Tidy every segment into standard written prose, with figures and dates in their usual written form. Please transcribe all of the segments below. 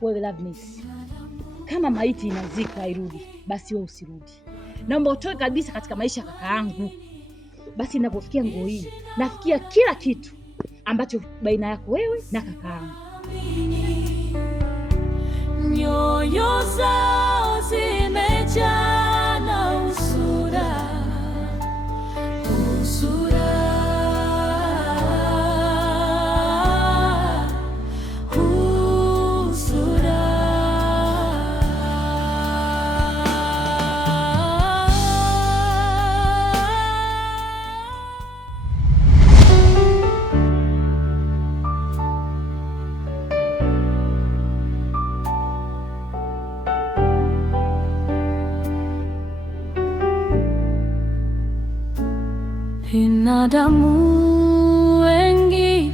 Wewe Loveness, kama maiti inazikwa hairudi, basi wewe usirudi. Naomba utoe kabisa katika maisha ya kaka yangu. Basi ninapofikia nguo hii, nafikia kila kitu ambacho baina yako wewe na kaka yangu. Nyoyo zao zimejaa na usura. Binadamu wengi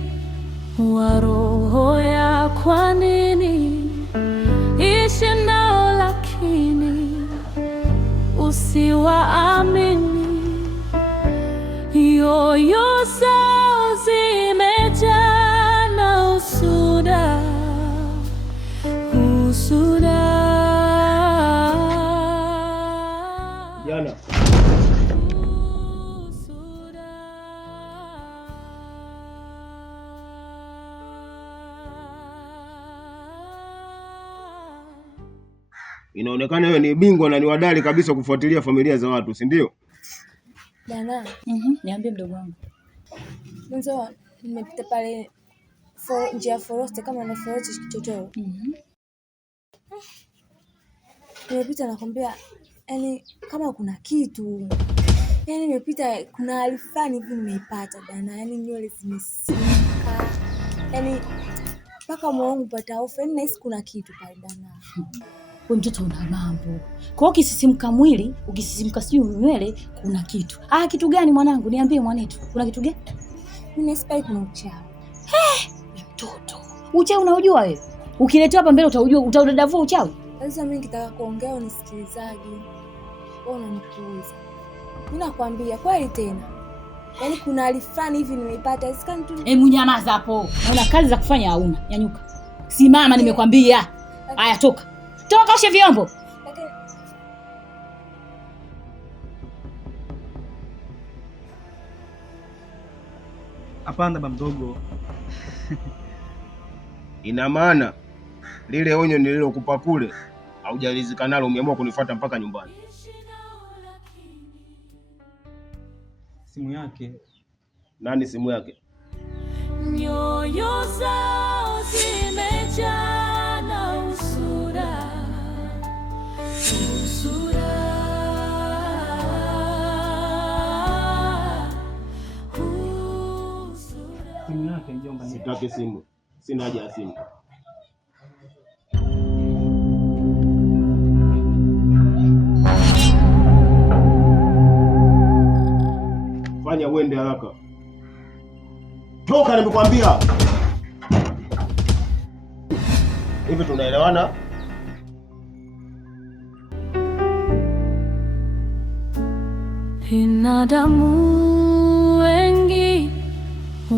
wa roho ya kwa nini ishi nao, lakini usiwaamini. Nyoyo zao zimejaa na usuda. Jana inaonekana wewe ni bingwa na ni wadali kabisa kufuatilia familia za watu, si ndio? Dana. Niambie mdogo wangu. Mwanzo nimepita pale njia Forest kama na Forest Kichochoro. Nimepita nakwambia, yani kama kuna kitu. Yani nimepita kuna hali fulani hivi nimeipata Dana. Yani nywele zimesika. Yani mpaka moyo wangu pata hofu. Yani nahisi kuna kitu pale Dana. Wewe mtoto una mambo. Kwa hiyo ukisisimka mwili, ukisisimka sio nywele, kuna kitu. Kitu gani mwanangu? Niambie mwanetu. Kuna kitu gani? Mimi nasikia kuna uchawi. Mtoto. Uchawi unaujua wewe? Ukiletea hapa mbele utaujua, utaudadavua uchawi. Sasa mimi nikitaka kuongea unisikilizaje? Wewe unanipuuza. Mimi nakwambia kweli tena. Yaani kuna hali fulani hivi nimeipata. Isikani tu. Mnyamaza hapo. Una kazi za kufanya hauna. Nyanyuka. Simama nimekwambia. Haya toka. Toka oshe vyombo. Hapana baba mdogo. Ina maana lile onyo nililokupa kule haujalizika nalo, umeamua kunifuata mpaka nyumbani. Simu yake. Nani simu yake? Nyoyo zao zimejaa na usura. Simu yake mjomba. Sitaki simu. Sina haja ya simu. Fanya uende haraka. Toka nimekwambia. Hivi tunaelewana? Binadamu wengi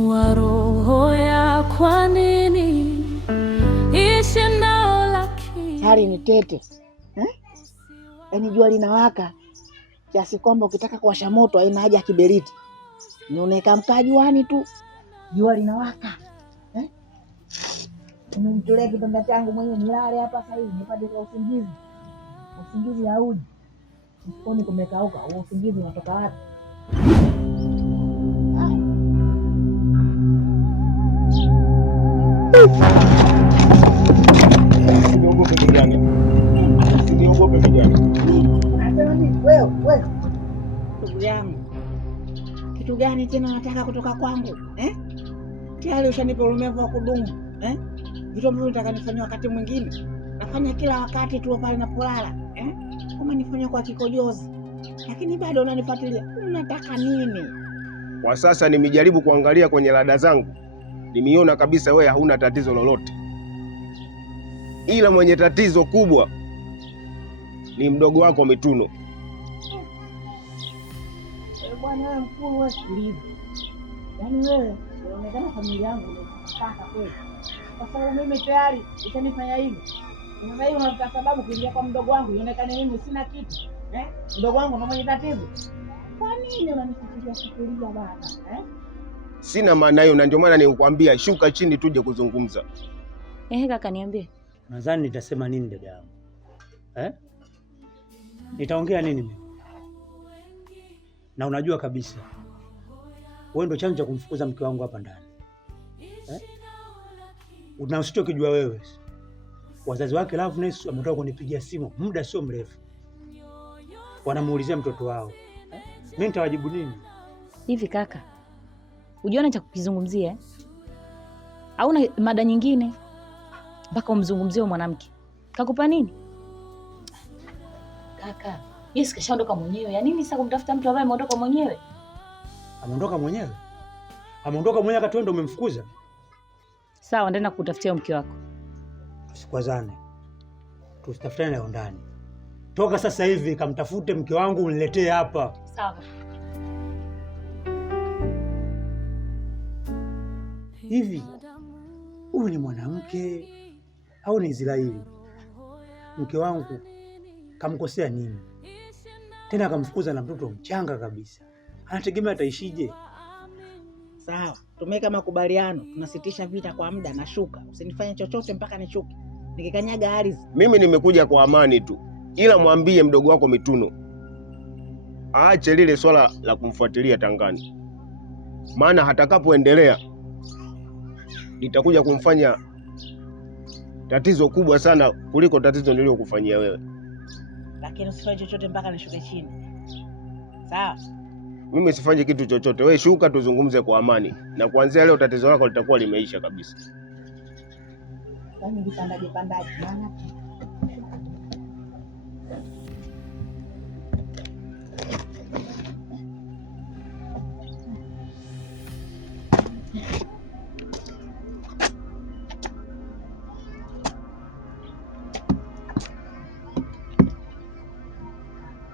wa roho ya kwa nini ishi nao, lakini hali ni tete. Yaani jua linawaka kiasi kwamba ukitaka kuwasha moto haina haja ya kiberiti. Nioneka mkaa juani tu. Jua linawaka. Umenitolea kitanda changu mwenyewe nilale hapa sasa hivi nipate kwa usingizi. Usingizi hauji. Mfukoni kumekauka, usingizi unatoka wapi? Usiogope kijana. Usiogope kijana. Unasema nini wewe? Ndugu yangu. Kitu gani tena unataka kutoka kwangu? Tayari ushanipa ulemevu wa kudumu. Vitu ambavyo nataka nifanye wakati mwingine. Nafanya kila wakati tu pale napolala. Kama nifanya kwa kikojozi. Lakini bado unanifuatilia. Unataka nini? Kwa sasa nimejaribu kuangalia kwenye rada zangu. Nimeona kabisa wewe hauna tatizo lolote. Ila mwenye tatizo kubwa ni mdogo wako Mituno. Bwana wewe mkuu wewe tulivu. Yaani wewe unaonekana familia yangu ni kaka kweli. kwa sababu mimi tayari ushanifanya hivi. Sasa hivi unataka sababu kuingia kwa mdogo wangu ionekane mimi sina kitu. Mdogo wangu ndo mwenye tatizo. Kwa nini unanifikiria baba? Sina maana hiyo, na ndio maana nilikwambia shuka chini tuje kuzungumza. Kaka niambie. Nadhani nitasema nini dada yangu? Nitaongea nini mimi? Na unajua kabisa wewe ndio chanzo cha kumfukuza mke wangu hapa ndani. Na usichokijua wewe, wazazi wake Loveness wametoka kunipigia simu muda sio mrefu, wanamuulizia mtoto wao. Mimi nitawajibu nini? Hivi kaka, ujiona cha kukizungumzia hauna mada nyingine mpaka umzungumzie mwanamke? Kakupa nini? Kaka, Yes, kashaondoka mwenyewe. Ya nini sasa kumtafuta mtu ambaye ameondoka mwenyewe? Ameondoka mwenyewe? Ameondoka mwenyewe wakati wewe ndio umemfukuza? Sawa, nenda kutafutia mke wako. Tusikwazane. Tusitafutane leo ndani. Toka sasa hivi kamtafute mke wangu uniletee hapa. Sawa. Hivi huyu ni mwanamke au ni Israeli? Mke wangu kamkosea nini? Tena akamfukuza na mtoto mchanga kabisa. Anategemea ataishije? Sawa, tumeka makubaliano, tunasitisha vita kwa muda na shuka. Usinifanye chochote mpaka nishuke. Nikikanyaga ardhi. Mimi nimekuja kwa amani tu. Ila mwambie mdogo wako Mituno aache lile swala la kumfuatilia Tangani. Maana hatakapoendelea nitakuja kumfanya tatizo kubwa sana kuliko tatizo nililokufanyia wewe. Lakini usifanye chochote mpaka nishuke chini. Sawa? Mimi sifanye kitu chochote. Wewe shuka tuzungumze kwa amani. Na kuanzia leo tatizo lako litakuwa limeisha kabisa. Kama nipandaje maana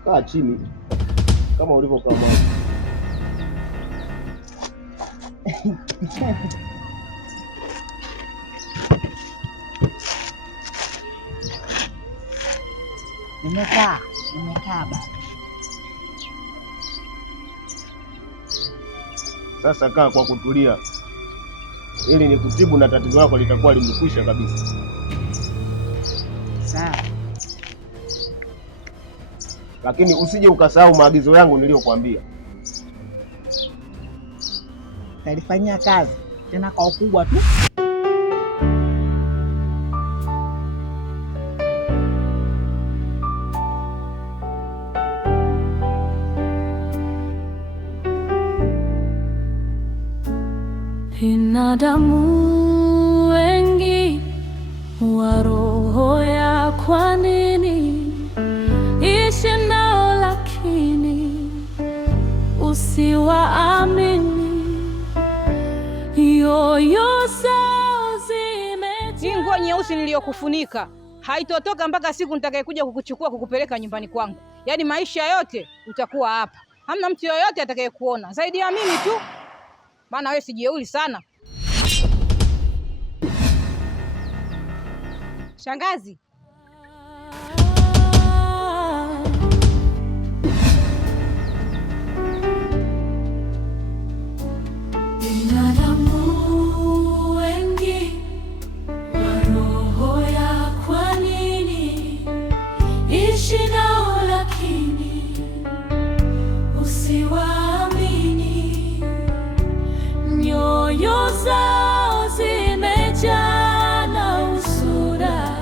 kaa chini kama ulivyokaa mwanzo. Nimekaa baba. Sasa kaa kwa kutulia ili nikutibu na tatizo lako litakuwa limekwisha kabisa. Sawa. Lakini usije ukasahau maagizo yangu niliyokuambia. Talifanyia kazi tena kwa ukubwa tu. Binadamu wengi wa roho ya kwa nini ishi nao, lakini usiwaamini. Yoyo zao zimejaa. Hii nguo nyeusi niliyokufunika haitotoka mpaka siku nitakayekuja kukuchukua kukupeleka nyumbani kwangu. Yaani maisha yote utakuwa hapa. Hamna mtu yoyote atakayekuona zaidi ya mimi tu. Maana wewe si jeuri sana. Shangazi. Binadamu wengi wa roho ya kwa nini ishi nao, lakini usiwaamini. Nyoyo zao zimejaa na usura.